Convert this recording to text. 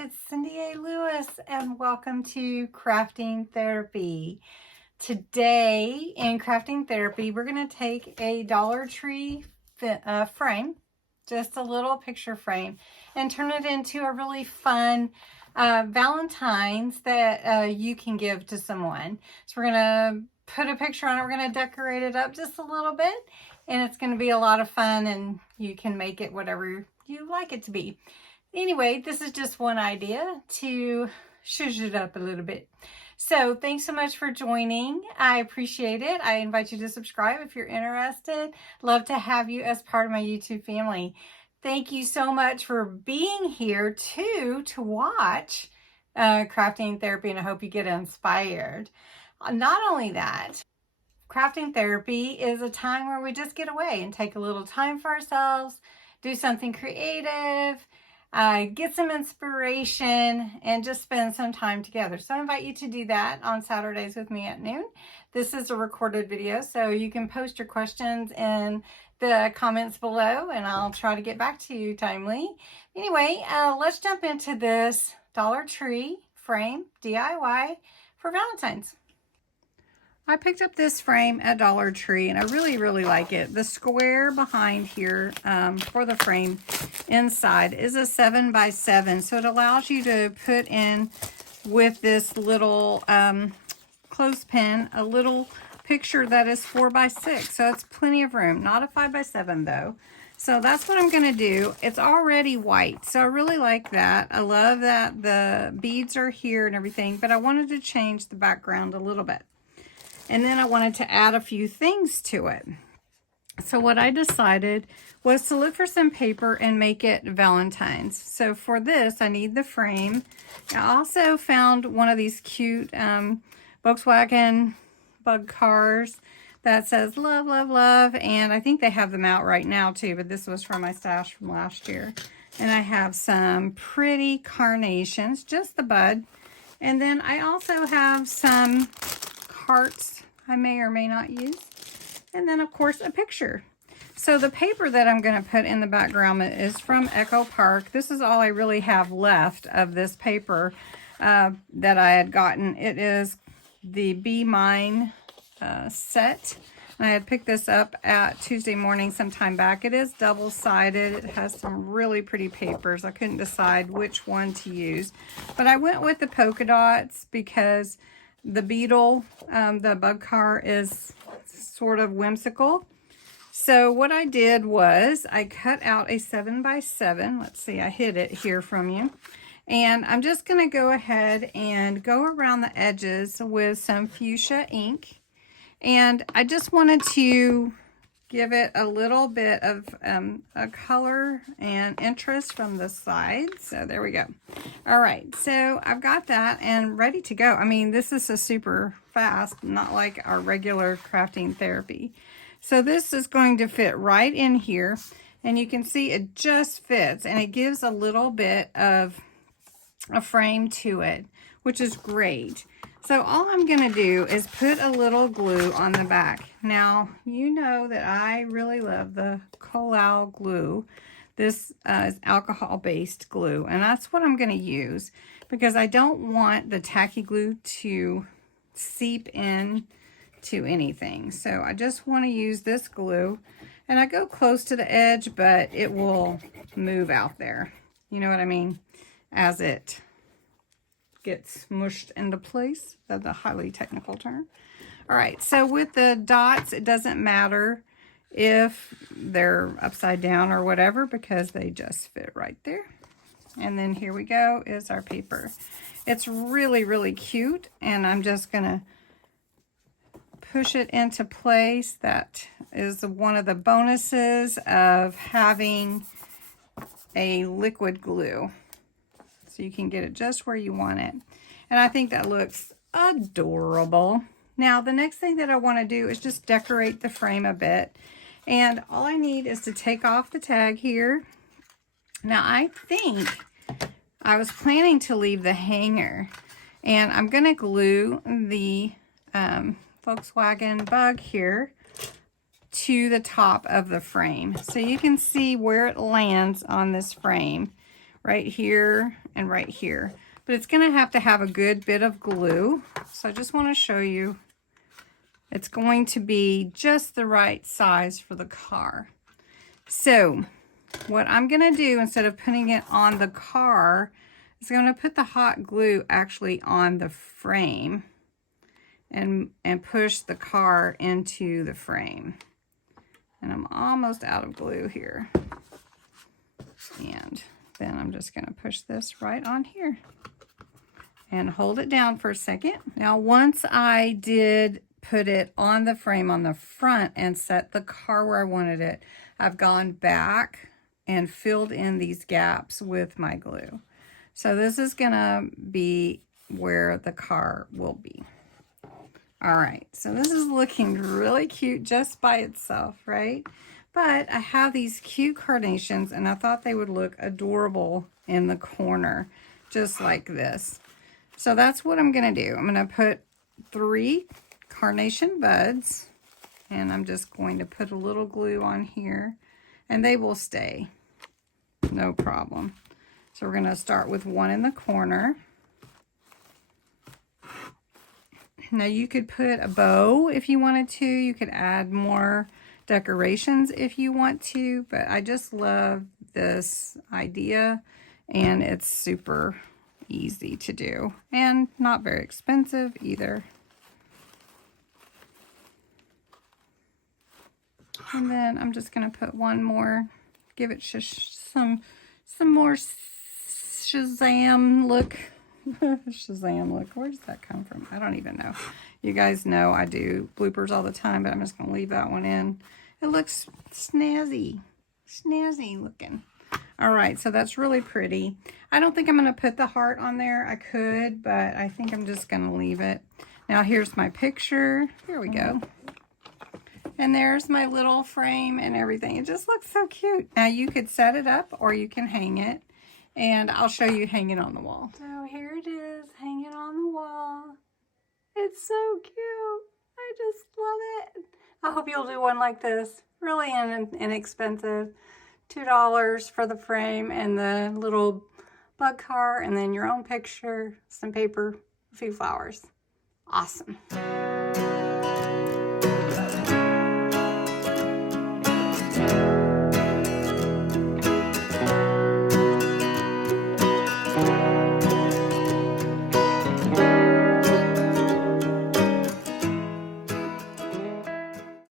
it's Cindy A. Lewis, and welcome to Crafting Therapy. Today in Crafting Therapy, we're going to take a Dollar Tree frame, just a little picture frame, and turn it into a really fun Valentines that you can give to someone. So we're going to put a picture on it. We're going to decorate it up just a little bit, and it's going to be a lot of fun, and you can make it whatever you like it to be. Anyway, this is just one idea to zhuzh it up a little bit. So thanks so much for joining. I appreciate it. I invite you to subscribe if you're interested. Love to have you as part of my YouTube family. Thank you so much for being here too to watch Crafting Therapy, and I hope you get inspired. Not only that, Crafting Therapy is a time where we just get away and take a little time for ourselves, do something creative, get some inspiration, and just spend some time together. So I invite you to do that on Saturdays with me at noon. This is a recorded video, so you can post your questions in the comments below, and I'll try to get back to you timely. Anyway, let's jump into this Dollar Tree frame DIY for Valentine's. I picked up this frame at Dollar Tree, and I really like it. The square behind here for the frame inside is a 7x7, so it allows you to put in with this little clothespin a little picture that is 4x6, so it's plenty of room. Not a 5x7 though. So that's what I'm going to do. It's already white, so I really like that. I love that the beads are here and everything, but I wanted to change the background a little bit. And then I wanted to add a few things to it. So what I decided was to look for some paper and make it Valentine's. So for this, I need the frame. I also found one of these cute Volkswagen bug cars that says love, love, love. And I think they have them out right now too, but this was from my stash from last year. And I have some pretty carnations, just the bud. And then I also have some hearts I may or may not use, and then of course a picture. So the paper that I'm going to put in the background is from Echo Park. This is all I really have left of this paper that I had gotten. It is the Be Mine set. I had picked this up at Tuesday morning sometime back. It is double-sided. It has some really pretty papers. I couldn't decide which one to use, but I went with the polka dots because the beetle, the bug car, is sort of whimsical. So what I did was I cut out a 7x7. Let's see, I hid it here from you. And I'm just going to go ahead and go around the edges with some fuchsia ink. And I just wanted to give it a little bit of a color and interest from the side. So there we go. All right, so I've got that and ready to go. I mean, this is a super fast, not like our regular Crafting Therapy. So this is going to fit right in here, and you can see it just fits, and it gives a little bit of a frame to it, which is great. So all I'm going to do is put a little glue on the back. Now, you know that I really love the Collal glue. This is alcohol-based glue, and that's what I'm going to use because I don't want the tacky glue to seep in to anything. So I just want to use this glue, and I go close to the edge, but it will move out there. You know what I mean? As it gets mushed into place. That's a highly technical term. All right, so with the dots, it doesn't matter if they're upside down or whatever because they just fit right there. And then here we go is our paper. It's really cute, and I'm just gonna push it into place. That is one of the bonuses of having a liquid glue. So you can get it just where you want it. And I think that looks adorable. Now, the next thing that I want to do is just decorate the frame a bit. And all I need is to take off the tag here. Now, I think I was planning to leave the hanger. And I'm going to glue the Volkswagen bug here to the top of the frame. So you can see where it lands on this frame right here and right here. But it's going to have a good bit of glue. So I just want to show you. It's going to be just the right size for the car. So what I'm going to do, instead of putting it on the car, is I'm going to put the hot glue actually on the frame and push the car into the frame. And I'm almost out of glue here. And then I'm just going to push this right on here and hold it down for a second. Now, once I did put it on the frame on the front and set the car where I wanted it, I've gone back and filled in these gaps with my glue. So this is going to be where the car will be. All right, so this is looking really cute just by itself, right? But I have these cute carnations, and I thought they would look adorable in the corner, just like this. So that's what I'm going to do. I'm going to put 3 carnation buds, and I'm just going to put a little glue on here, and they will stay, no problem. So we're going to start with 1 in the corner. Now you could put a bow if you wanted to. You could add more decorations if you want to, but I just love this idea, and it's super easy to do and not very expensive either. And then I'm just going to put one more, give it some more Shazam look. Shazam look. Where does that come from? I don't even know. You guys know I do bloopers all the time, but I'm just going to leave that one in. It looks snazzy looking. All right, so that's really pretty. I don't think I'm going to put the heart on there. I could, but I think I'm just going to leave it. Now here's my picture. Here we go. And there's my little frame and everything. It just looks so cute. Now you could set it up or you can hang it. And I'll show you hanging on the wall. So here it is, hanging on the wall. It's so cute. I just love it. I hope you'll do one like this. Really inexpensive. $2 for the frame and the little bug car, and then your own picture, some paper, a few flowers. Awesome.